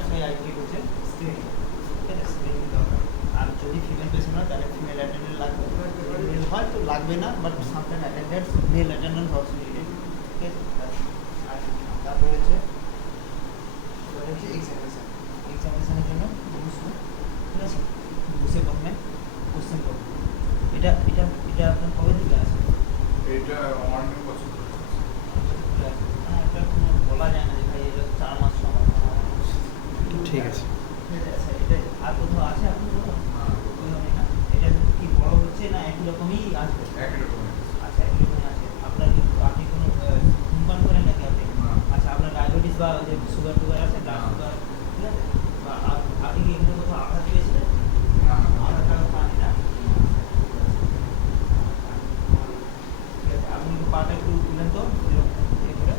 That's why I give হচ্ছে screening, ঠিক আছে, স্ক্রিনিং দরকার। আর যদি ফিমেল পেশেন্ট হয় তাহলে ফিমেল অ্যাটেন্ডেন্ট লাগবে, মেল হয় তো লাগবে না, but sometime attendants male attendant also needed, ঠিক আছে। আর তারপরে হচ্ছে এক্সামিনেশন, এক্সামিনেশনের জন্য বুঝবো, ঠিক আছে, বুঝে প্রথমে কোশ্চেন করবো। এটা এটা এটা আপনার কবে থেকে আছে? এটা অনেক বছর ধরে আছে। হ্যাঁ, এটা কোনো বলা যায় না যে ভাই এটা 4 মাস সময়। ঠিক আছে। আচ্ছা, এটা আর কোথাও আছে আপনি কোথাও? না, এটা কি বড় হচ্ছে না একই রকমই আসবে? একই রকম। আচ্ছা, একই রকমই আছে। আপনার কি আপনি কোনো ধূমপান করেন নাকি আপনি? আচ্ছা, আপনার ডায়াবেটিস বা যে সুগার টুগার আছে, ব্লাড সুগার, ঠিক আছে, বা আপনি কি এমনি কোথাও আঘাত পেয়েছিলেন? আঘাত পানি না, ঠিক আছে। আপনি পাটা একটু তুলেন তো এ করে।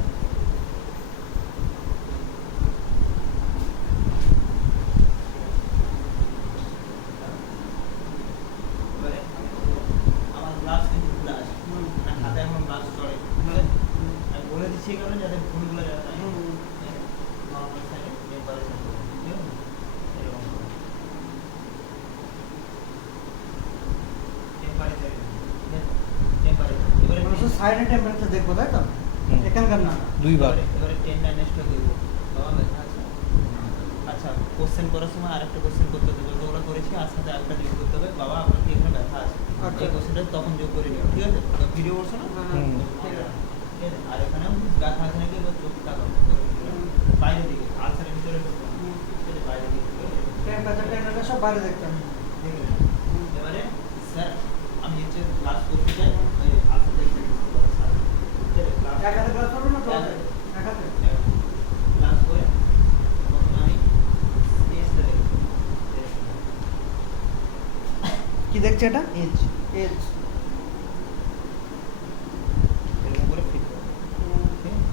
আমার গ্লাস কিন্তু খোলা আছে, না হাতে এখন গ্লাস চড়ে, ঠিক আছে। আমি বলে দিচ্ছি এই কারণে যাতে ভুলগুলো যাতে আমি নর্মাল সাইডে টেম্পারেচার করবো, ঠিক আছে, এরকম টেম্পারেচার, ঠিক আছে, টেম্পারেচার। এবারে সাইডে টেম্পারেচার দেখবো, তাই তো? এখানকার না, দুইবার। এবারে টেন্ডারনেসটা দেখবো। বাবা ব্যথা আছে? আচ্ছা, কোশ্চেন করার সময় আরেকটা কোশ্চেন করতে হবে, যতগুলো করেছি আর সাথে আরেকটা যোগ করতে হবে। বাবা আপনার কি এখানে ব্যথা আছে? এই কোশ্চেনটা তখন যোগ করে নিও, ঠিক আছে। তো ভিডিও করছো না? ঠিক আছে, আর এখানেও ব্যথা আছে নাকি এবার চোখ তাকাও বাইরের দিকে, আলসারের ভিতরে ঢুকবো না, ঠিক আছে, বাইরের দিকে টেম্পারেচার সব বাইরে দেখতাম। দেখলেন। এবারে স্যার আমি হচ্ছে ক্লাস করতে চাই, ওই আলসার দেখতে বুঝতে পারবো স্যার, ঠিক আছে। ক্লাস এক হাতে ক্লাস করবো না তো? এক হাতে ক্লাস করে তখন আমি এজটা দেখবো, কি দেখছে এটা? এজ এজ। এরকম করে ফিট করবো, ঠিক আছে,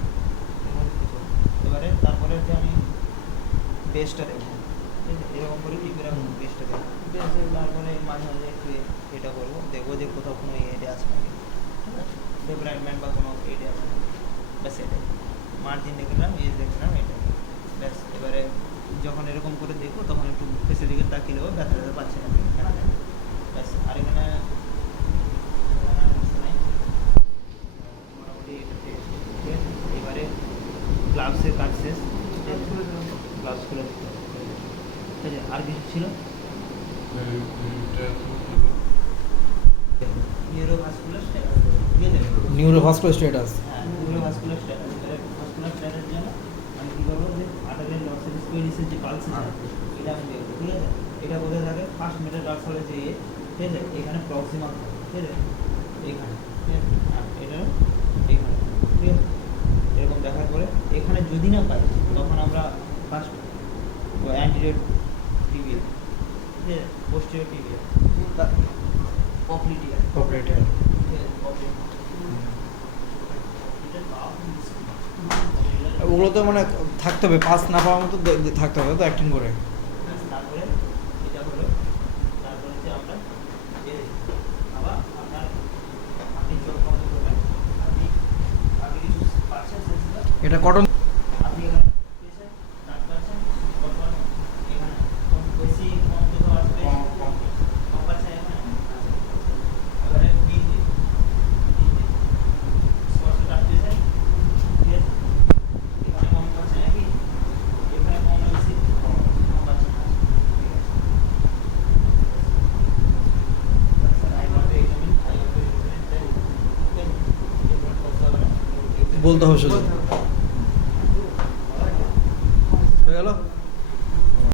এরকম fit করবো। এবারে তারপরে হচ্ছে আমি বেসটা দেখবো, ঠিক আছে, এরকম করে টিপে রাখবো, বেসটা দেখবো, ঠিক আছে। তারপরে মাঝে মাঝে একটু এটা করবো, দেখবো যে কোথাও কোনো এডে আছে নাকি, ঠিক আছে, ডেভেলপমেন্ট বা কোনো এডে আছে নাকি, ব্যাস এটাই। মার্জিন দেখলাম, এজ দেখলাম, এটা ব্যাস। এবারে যখন এরকম করে দেখবো তখন একটু ফেসের দিকে তাকিয়ে দেবো, ব্যথা ব্যথা পাচ্ছে নাকি এখানে, ব্যাস। আর এখানে নাই, মোটামুটি এটা ঠিক আছে, ঠিক আছে। এবারে গ্লাভসের কাজ শেষ, গ্লাভস খুলে দিতে হবে, ঠিক আছে। আর কিছু ছিল? নিউরোভাস্কুলার স্ট্যাটাস, ঠিক আছে, নিউরোভাস্কুলার স্ট্যাটাস। হ্যাঁ, নিউরোভাস্কুলার স্ট্যাটাস। ভাস্কুলার স্ট্যাটাসের জন্য আমি কী করবো, যে আর্টারিয়াল ডরসাল স্পেডিসের যে পালস আছে এটা আমি দেখবো, ঠিক আছে। এটা কোথায় থাকে? ফার্স্ট মেটাটার্সালের যে ঠিক আছে, এখানে প্রক্সিমাল থাকে, ঠিক আছে, এইখানে, ঠিক আছে, আর এটা এইখানে, ঠিক আছে। এরকম দেখার পরে এখানে যদি না পাই তখন আমরা ফার্স্ট অ্যান্টিরিয়র টিবিয়াল, ঠিক আছে, পোস্টেরিয়র টিবিয়াল, পপলিটিয়াল, Popliteal। ঠিক আছে, পপলিটিয়াল। ওগুলো তো মানে থাকতে হবে, পাস না পাওয়ার মতো থাকতে হবে তো অ্যাক্টিং করে। তারপরে এটা হলো, তারপরে হচ্ছে আমরা আবার আপনার আপনি চোখ বন্ধ করবেন, আপনি আপনি কিছু পাচ্ছেন সেন্সিটা, এটা কটন। আপনি এখানে পেয়েছেন, কাট পাচ্ছেন, কত পাচ্ছেন এখানে, কম বেশি কম কোথাও আসবে, কম পাচ্ছেন এখানে। এবারে বিজি স্পর্শ কাট পেয়েছেন, ঠিক আছে, এখানে কম পাচ্ছেন একই, এখানে কম বেশি কম পাচ্ছেন, ঠিক আছে। বলতে হবে শুধু। হয়ে গেল।